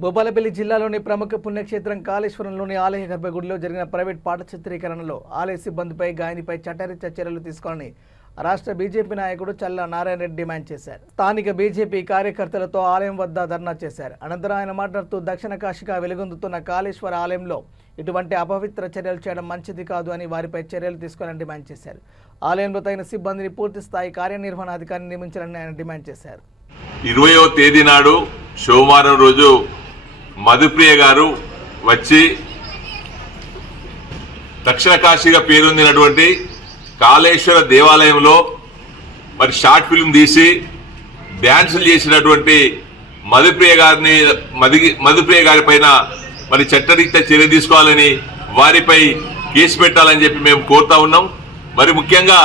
భూపాలపల్లి జిల్లాలోని ప్రముఖ పుణ్యక్షేత్రం కాళేశ్వరంలోని ఆలయ గర్భగుడిలో జరిగిన ప్రైవేట్ పాట చిత్రీకరణలో ఆలయ సిబ్బందిపై గాయనిపై చట్టరీత్యా చర్యలు తీసుకోవాలని రాష్ట్ర బీజేపీ నాయకుడు చల్లా నారాయణ రెడ్డి డిమాండ్ చేశారు. స్థానిక బీజేపీ కార్యకర్తలతో ఆలయం వద్ద ధర్నా చేశారు. అనంతరం ఆయన మాట్లాడుతూ దక్షిణ కాశీగా వెలుగొందుతున్న కాళేశ్వర ఆలయంలో ఇటువంటి అపవిత్ర చర్యలు చేయడం మంచిది కాదు అని వారిపై చర్యలు తీసుకోవాలని డిమాండ్ చేశారు. ఆలయంలో తగిన సిబ్బందిని పూర్తి స్థాయి కార్యనిర్వహణాధికారిని నియమించాలని ఆయన డిమాండ్ చేశారు. 20వ తేదీ నాడు సోమవారం రోజు మధుప్రియ గారు వచ్చి దక్షిణ కాశీగా పేరొందినటువంటి కాళేశ్వర దేవాలయంలో మరి షార్ట్ ఫిల్మ్ తీసి డ్యాన్సులు చేసినటువంటి మధుప్రియ గారి పైన మరి చట్టరీత్యా చర్య తీసుకోవాలని వారిపై కేసు పెట్టాలని చెప్పి మేము కోరుతా ఉన్నాం. మరి ముఖ్యంగా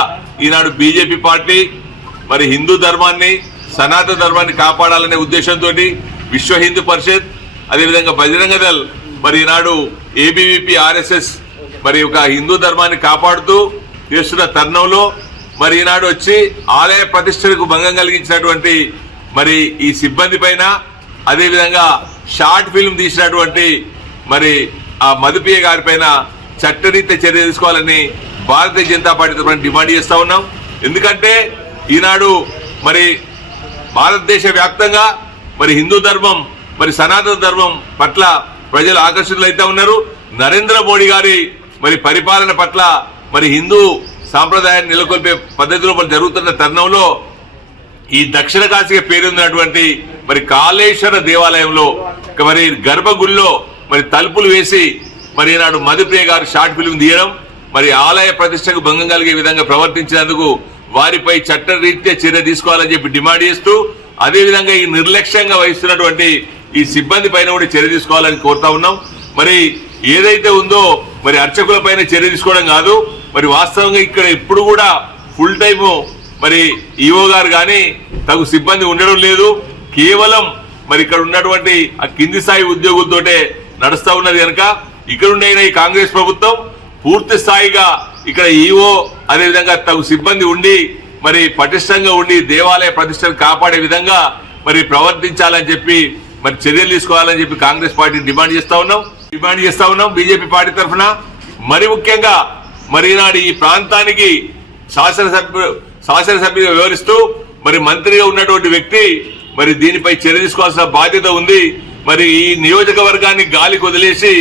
ఈనాడు బీజేపీ పార్టీ మరి హిందూ ధర్మాన్ని సనాతన ధర్మాన్ని కాపాడాలనే ఉద్దేశంతో విశ్వ హిందూ పరిషత్ అదేవిధంగా బజరంగ దళ్ మరి ఈనాడు ఏబీవీపీ ఆర్ఎస్ఎస్ మరి ఒక హిందూ ధర్మాన్ని కాపాడుతూ చేస్తున్న తరుణంలో మరి ఈనాడు వచ్చి ఆలయ ప్రతిష్టలకు భంగం కలిగించినటువంటి మరి ఈ సిబ్బంది పైన అదేవిధంగా షార్ట్ ఫిల్మ్ తీసినటువంటి మరి ఆ మధుప్రియ గారి పైన చట్టరీత్యా చర్య తీసుకోవాలని భారతీయ జనతా పార్టీ తరఫున డిమాండ్ చేస్తా ఉన్నాం. ఎందుకంటే ఈనాడు మరి భారతదేశ వ్యాప్తంగా మరి హిందూ ధర్మం మరి సనాతన ధర్మం పట్ల ప్రజలు ఆకర్షితులైతే ఉన్నారు. నరేంద్ర మోడీ గారి మరి పరిపాలన పట్ల మరి హిందూ సాంప్రదాయాన్ని నెలకొల్పే పద్ధతిలో మరి జరుగుతున్న తరుణంలో ఈ దక్షిణ కాశీగా పేరొందినటువంటి మరి కాళేశ్వర దేవాలయంలో మరి గర్భగుడిలో మరి తలుపులు వేసి మరి ఈనాడు మధుప్రియ గారు షార్ట్ ఫిల్మ్ తీయడం మరి ఆలయ ప్రతిష్టకు భంగం కలిగే విధంగా ప్రవర్తించినందుకు వారిపై చట్టరీత్యా చర్య తీసుకోవాలని చెప్పి డిమాండ్ చేస్తూ అదేవిధంగా ఈ నిర్లక్ష్యంగా వహిస్తున్నటువంటి ఈ సిబ్బంది పైన కూడా చర్య తీసుకోవాలని కోరుతా ఉన్నాం. మరి ఏదైతే ఉందో మరి అర్చకుల పైన చర్య తీసుకోవడం కాదు, మరి వాస్తవంగా ఇక్కడ ఎప్పుడు కూడా ఫుల్ టైము మరి ఈఓ గారు కానీ తగు సిబ్బంది ఉండడం లేదు. కేవలం మరి ఇక్కడ ఉన్నటువంటి ఆ కింది స్థాయి ఉద్యోగులతోటే నడుస్తూ ఉన్నది కనుక ఇక్కడ ఉండైన ఈ కాంగ్రెస్ ప్రభుత్వం పూర్తి స్థాయిగా ఇక్కడ ఈఓ అదేవిధంగా తగు సిబ్బంది ఉండి మరి పటిష్టంగా ఉండి దేవాలయ ప్రతిష్టను కాపాడే విధంగా మరి ప్రవర్తించాలని చెప్పి మరి చర్యలు తీసుకోవాలని చెప్పి కాంగ్రెస్ పార్టీ డిమాండ్ చేస్తా ఉన్నాం బీజేపీ పార్టీ తరఫున. మరి ముఖ్యంగా మరి ఈనాడు ఈ ప్రాంతానికి శాసనసభ్యుగా వ్యవహరిస్తూ మరి మంత్రిగా ఉన్నటువంటి వ్యక్తి మరి దీనిపై చర్య తీసుకోవాల్సిన బాధ్యత ఉంది. మరి ఈ నియోజకవర్గాన్ని గాలికి వదిలేసి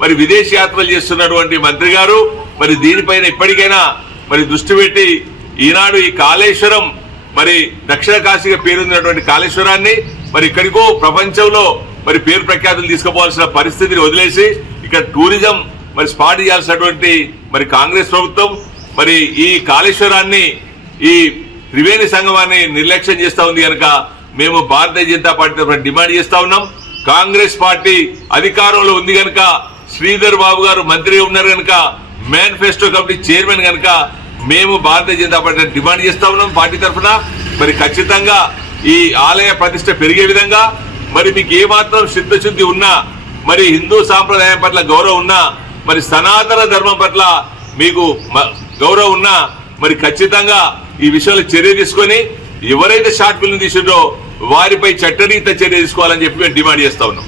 మరి విదేశీ యాత్రలు చేస్తున్నటువంటి మంత్రి గారు మరి దీనిపైన ఇప్పటికైనా మరి దృష్టి పెట్టి ఈనాడు ఈ కాళేశ్వరం మరి దక్షిణ కాశీగా పేరొందినటువంటి కాళేశ్వరాన్ని మరి ఇక్కడికో ప్రపంచంలో మరి పేరు ప్రఖ్యాతులు తీసుకుపోవాల్సిన పరిస్థితిని వదిలేసి ఇక్కడ టూరిజం మరి స్పాట్ చేయాల్సినటువంటి మరి కాంగ్రెస్ ప్రభుత్వం మరి ఈ కాళేశ్వరాన్ని ఈ త్రివేణి సంగమాన్ని నిర్లక్ష్యం చేస్తా ఉంది కనుక మేము భారతీయ జనతా పార్టీ తరఫున డిమాండ్ చేస్తా ఉన్నాం. కాంగ్రెస్ పార్టీ అధికారంలో ఉంది కనుక శ్రీధర్ బాబు గారు మంత్రిగా ఉన్నారు కనుక మేనిఫెస్టో కమిటీ చైర్మన్ కనుక మేము భారతీయ జనతా పార్టీ డిమాండ్ చేస్తా ఉన్నాం పార్టీ తరఫున. మరి ఖచ్చితంగా ఈ ఆలయ ప్రతిష్ట పెరిగే విధంగా మరి మీకు ఏమాత్రం చిత్తశుద్ధి ఉన్నా మరి హిందూ సాంప్రదాయం పట్ల గౌరవం ఉన్నా మరి సనాతన ధర్మం పట్ల మీకు గౌరవం ఉన్నా మరి ఖచ్చితంగా ఈ విషయంలో చర్య తీసుకొని ఎవరైతే షార్ట్ ఫిల్మ్ తీసిండ్రో వారిపై చట్టరీత్యా చర్య తీసుకోవాలని చెప్పి మేము డిమాండ్ చేస్తా ఉన్నాం.